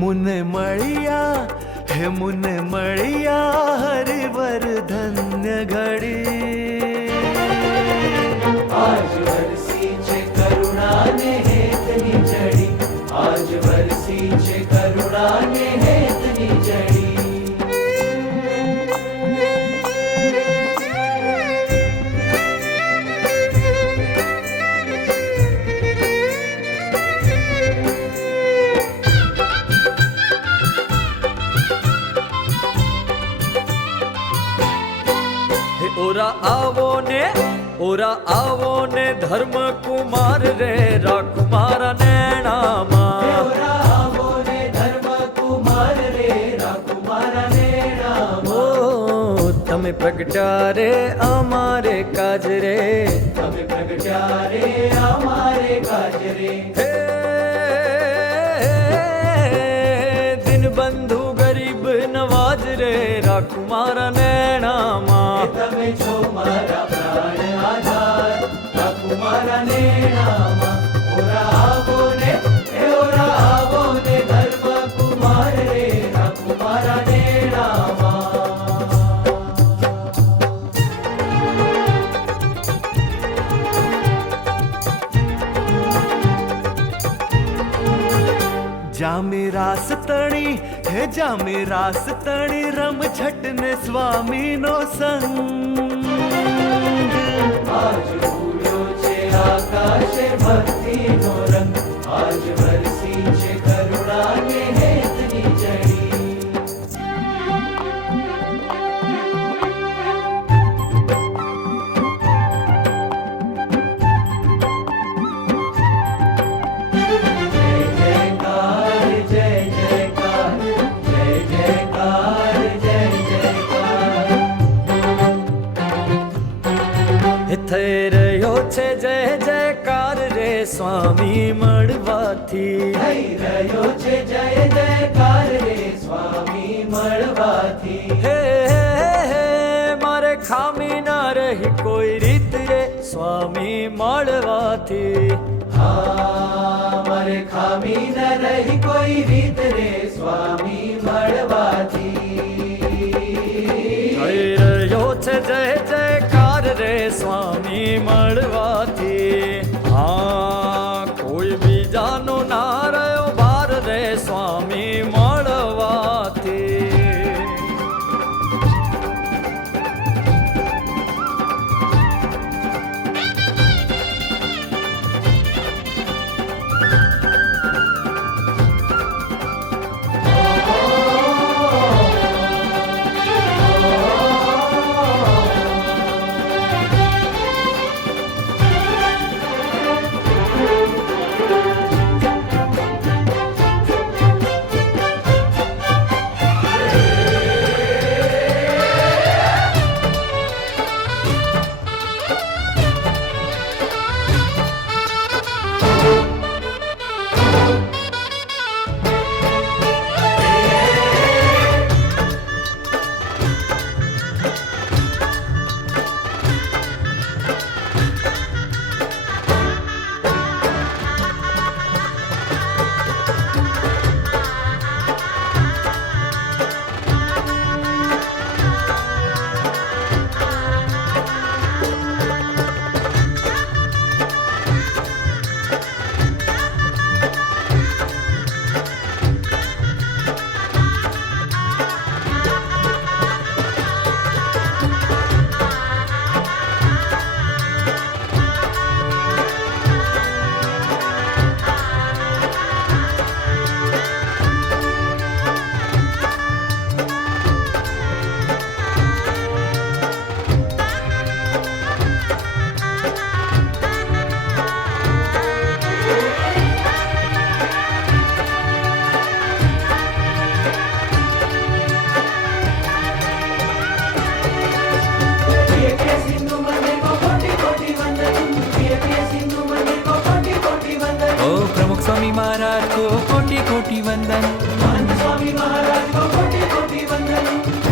मुने मळिया हे मुने मळिया हरिवर धन्य घडी आज वरसीचे करुणाने हेतनी जडी आज वरसीचे करुणाने हेतनी जडी ओरा आवो ने धर्म कुमार रे राकुमार नैणामा ओरा आवो ने धर्म कुमार रे राकुमार नैणामा ओ तमे प्रगट्या रे अमारे काज रे तमे प्रगट्या रे अमारे काज रे हे दिन बंधु गरीब नवाज रे राकुमार नैणामा तमे छो मारा प्राण आधार राकुमारा नैणामा ओरा आवो ने धर्म कुमार रे राकुमारा नैणामा जामे रास तणी हे जामे रास तणी रम झटने स्वामी नो संग आज उड्यो छे आकाशे भक्ति नो रंग आज वरसीचे करुणाने हेतनी जडी થઈ રહ્યો છે જય જયકાર રે સ્વામી મળવાથી થઈ રહ્યો છે જય જયકાર રે સ્વામી મળવાથી હે હે મારે ખામી ના રહી કોઈ રીત રે સ્વામી મળવાથી હા મારે ખામી ન રહી કોઈ રીત રે સ્વામી મળવાથી થઈ રહ્યો છે જય જયકાર રે સ્વામી મળવાથી હા કોઈ બીજાનો ના રહ્યો ભાર રે સ્વામી મળવાથી स्वामी महाराज को कोटि कोटि वंदन। स्वामी महाराज को कोटि कोटि वंदन।